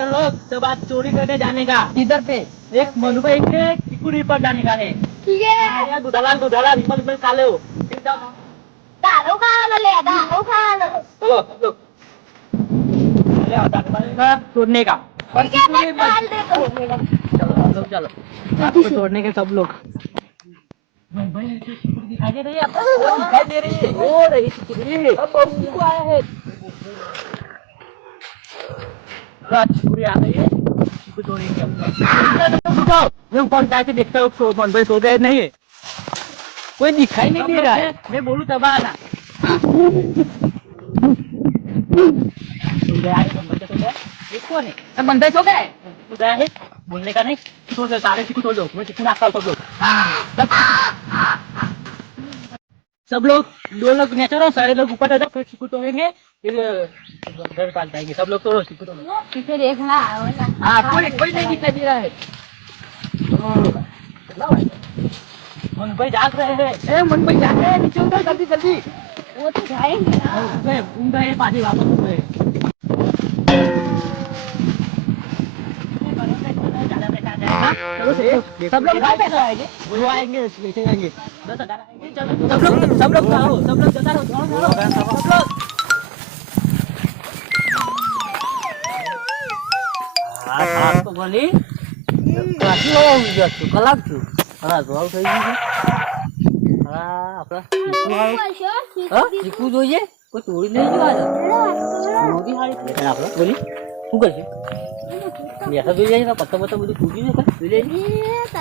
फंटर लोग सब आज चोरी करने जाने का। किधर पे? एक मनु भाई के चिकुरी पर जाने का है। ठीक है यार दूधाला रिमल में खा ले हो। दारू खा ले दारू खा लो चलो सब लोग चले आओ दारू तोड़ने का। ठीक है मैं डाल देता हूँ चलो चलो आपको तोड़ने के सब लोग। भाई चिकुरी दिखाई दे रही है आपको? दिखाई दे रही है वो रही चिकुरी। अब हमको आया है चिकुरी आ गई है। चिकुरी तोड़ेंगे हम। मैं ऊपर जाके देखता हूँ मन भाई सो गए नहीं है। कोई दिखाई नहीं दे रहा है। मैं बोलूँ तब आना। सो गया है सो गया। कौन है? सब बंदे सो गए। सो गया है बोलने का नहीं। सो गए सारे चिकू तोड़ दो। मैं चिकू नाखा सब लोग। सब लोग 2 लोग नीचे रहो सारे लोग ऊपर जाओ फिर चिकू तोड़ेंगे फिर घर पाल जाएंगे। सब लोग तोड़ो चिकू तोड़ो। पीछे देखना हाँ कोई नहीं दिखाई दे रहा है। मन भाई जाग रहे हैं। ए मन भाई जाग रहे हैं नीचे उतर जल्दी जल्दी। वो तो जाएंगे ना उनका पानी वापस हो गए। सब लोग आएंगे वो आएंगे लेके जाएंगे। सब लोग आओ सब लोग जता रहो तो बोली काफी हो गया तो कलाक छू हां तो થઈ ગયું છે હા આપડા ચીકુ જોઈએ કોઈ તોડી લઈ જવા દે મોદી હાડી છે આપણે બોલી શું કરશે બેઠા જોઈ જાય પત્તા પત્તા બધું તૂટી જશે જોઈ જાય હા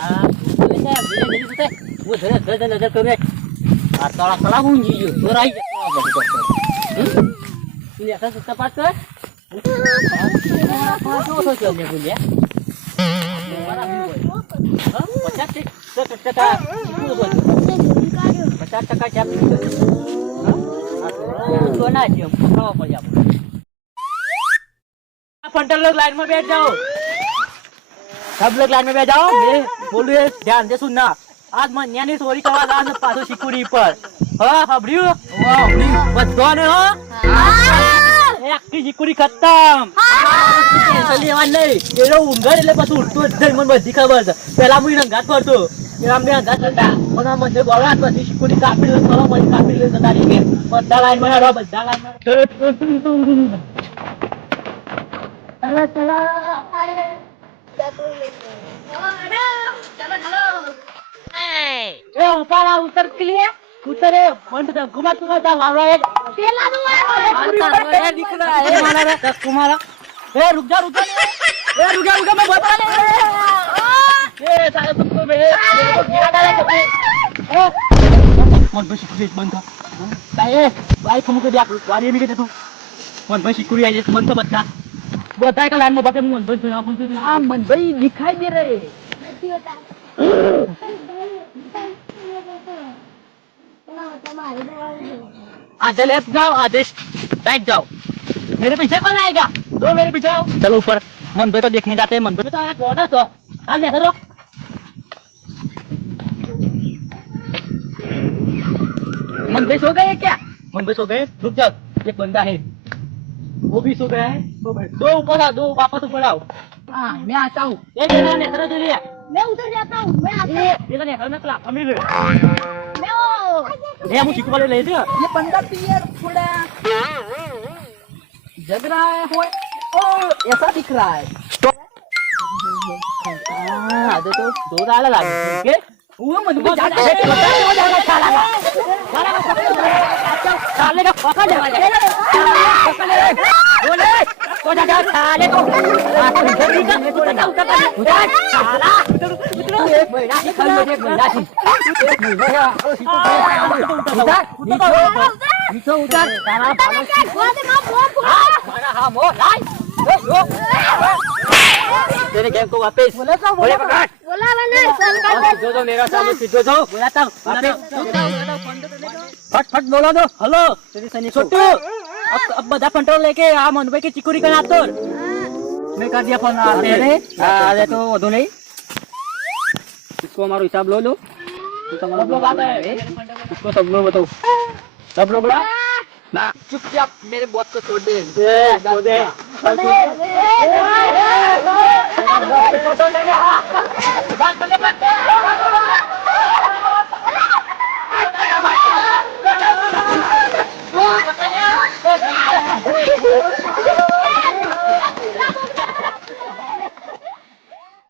હા જોઈ જાય જલ્દી જલ્દી वो धरे नजर तो रे आ तोड़ा कला गुंजी जो तोराई ये ऐसा सत्ता पास कर जो तो चलने बोलिए वाला भी हां 50 टका 50 टका क्या हां तो ना जी पकड़ो पड़ जाओ। फंटर लोग लाइन में बैठ जाओ। सब लोग लाइन में बैठ जाओ। मैं बोलूं ध्यान से सुनना। आज मन्यानी चोरी करवा जाने पाछो चिकुरी पर हां हबड़ियो वाह बच्चों ने हो एक की चिकुरी खत्म चली आवाज नहीं एलो उंगर એટલે પાછું ઉઠતો જ મને બધી ખબર છે પેલા હું એને ગાત કરતો કે આમને ગાત કરતા પણ આ મને બોલવા પછી चिकुरी કાપી લે ચલો મને કાપી લે જતા રહી ગયા બધા લાઈન માં રહો બધા લાઈન માં ચલો ચલો ए ऊपर आ उतर के लिए उतरे बंद कर घुमा घुमा मारो एक पेला दो ए दिख रहा है मारा रे तुम्हारा ए रुक जा मैं बता ले ए सारे तुमको बे गिरा डाले मन पे सिकुरी बंद कर ए भाई तुमको दिया वारी भी के तू मन पे सिकुरी आई मन तो बता का लाइन में बता मन पे हां मन भाई दिखाई दे रहे नहीं होता आधे लेफ्ट जाओ आधे बैक जाओ। मेरे पीछे कौन आएगा? दो मेरे पीछे आओ। चलो ऊपर मन भाई तो देखने जाते हैं। मन भाई तो आया कौन है तो आ ले करो मन भाई सो गए क्या? मन भाई सो गए रुक जाओ एक बंदा है वो भी सो गया है दो ऊपर आओ दो वापस ऊपर आओ। हाँ मैं आता हूँ एक जना ने तरह दे दिया मैं उधर जाता हूँ मैं आता हूँ ये ने करना क्लास हम ले मैं ये हम चिकू वाले ले दिया ये बंदा पियर थोड़ा जग रहा है वो ऐसा दिख रहा है। हाँ तो दो डाला लागे ठीक है वो मन को जाता है साले का पकड़ ले बोले तो जा साले को जल्दी का उधर साला एक महीना कल मुझे एक महीना थी एक महीना नीचे उधर साला हाँ मो लाई तेरे गेम को वापस बोले पकड़ बोला मैंने जो मेरा सामने सीधो जाओ बुलाता हूँ फट बोला दो हेलो तेरी सनी छोटू अब बड़ा कंट्रोल लेके आ मन भाई की चिकुरी का नातो मैं कर दिया फोन अरे तो वो नहीं इसको हमारा हिसाब लो तो सब लोग आता है इसको सब लोग बताओ सब लोग चुपचाप मेरे बॉस को छोड़ दे छोड़ दे। Hey!